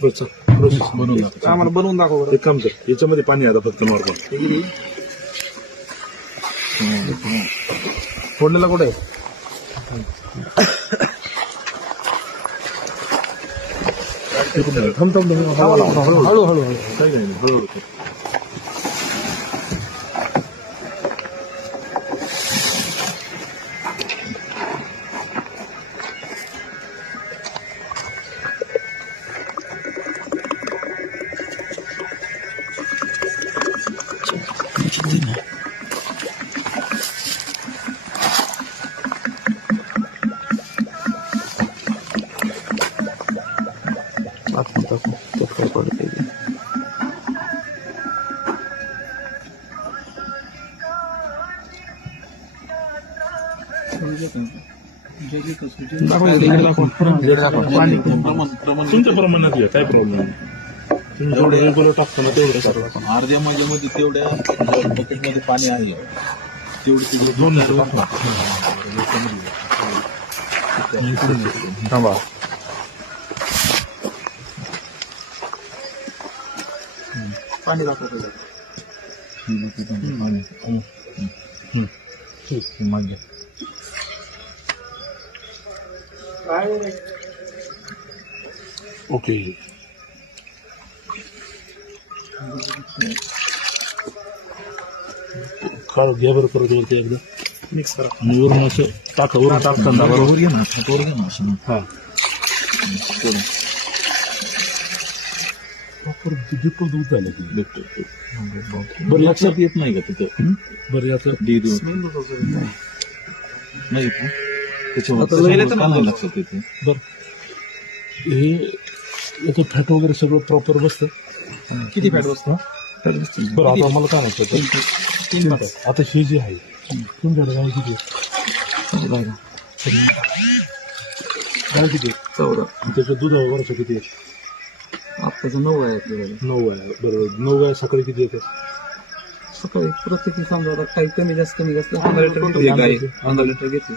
Process बनवून दाखव. आम्हाला बनवून दाखव बरं. एक काम कर, याच्यामध्ये पाणी आता फक्त नॉर्मल. फोडलेला कुठे थांब हळूहळू हळूहळू काही नाही हळूहळू. तुमच्या प्रमाणात घ्या, काय प्रॉब्लेम नाही. तुम्ही जेवढं रेग्युलर टाकताना तेवढं करा. पण अर्ध्या माझ्यामध्ये तेवढ्या बकेटमध्ये पाणी आहे तेवढी तिकडे दोन लिटर टाकणार. थांबा पाणी दाखवतो मागे ओके. काढ घ्या बरं परत वरती एकदा मिक्स करा. आणि वरून असं टाका, वरून टाकताना बरोबर घे ना हातावर घे ना असं हा डिपो दूध झालं की भेटतो. बरं लक्षात येत नाही का तिथं बरं याचं दूध नाही येत ना? त्याच्यावर का नाही लक्षात येते? बरं हे याचं फॅट वगैरे सगळं प्रॉपर बसतं. किती फॅट बसतो बरं आता मला काय म्हणतं आता हे जे आहे तुमच्याकडे गाय किती आहे? गाय किती आहे? 14. त्याच्या दुधावर वर्ष किती आहे? आत्ताचं 9 आहे आपल्याकडे. 9 आहे. बरोबर 9 गाय सकाळी किती येते? सकाळी प्रत्येकी समजा आता काही कमी जास्त 15 लिटर घेते गाय. 15 लिटर घेते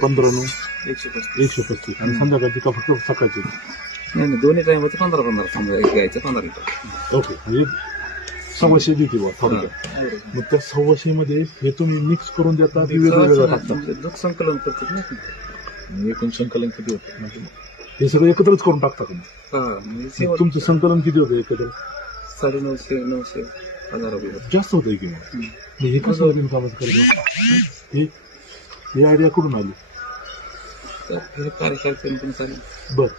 15 9 135. 135 आणि संध्याकाळची का फक्त सकाळची? नाही दोन्ही टाइम होते 15 समजा एक गायचं 15 लिटर. ओके म्हणजे 125 देते बा थोडक्यात. मग त्या 125 मध्ये हे तुम्ही मिक्स करून देता की वेगवेगळं टाकता? दूध संकलन करतात ना. एकूण संकलन किती होतं? म्हणजे हे सगळं एकत्रच करून टाकता तुम्ही? हा म्हणजे तुमचं संकलन किती होतं एकत्र? 950 900 1000 रुपये. जास्त होतं की मग हे कसं बिनकामाचं करतो? ही आयडिया कुठून आली? कार्यशाळेत बरं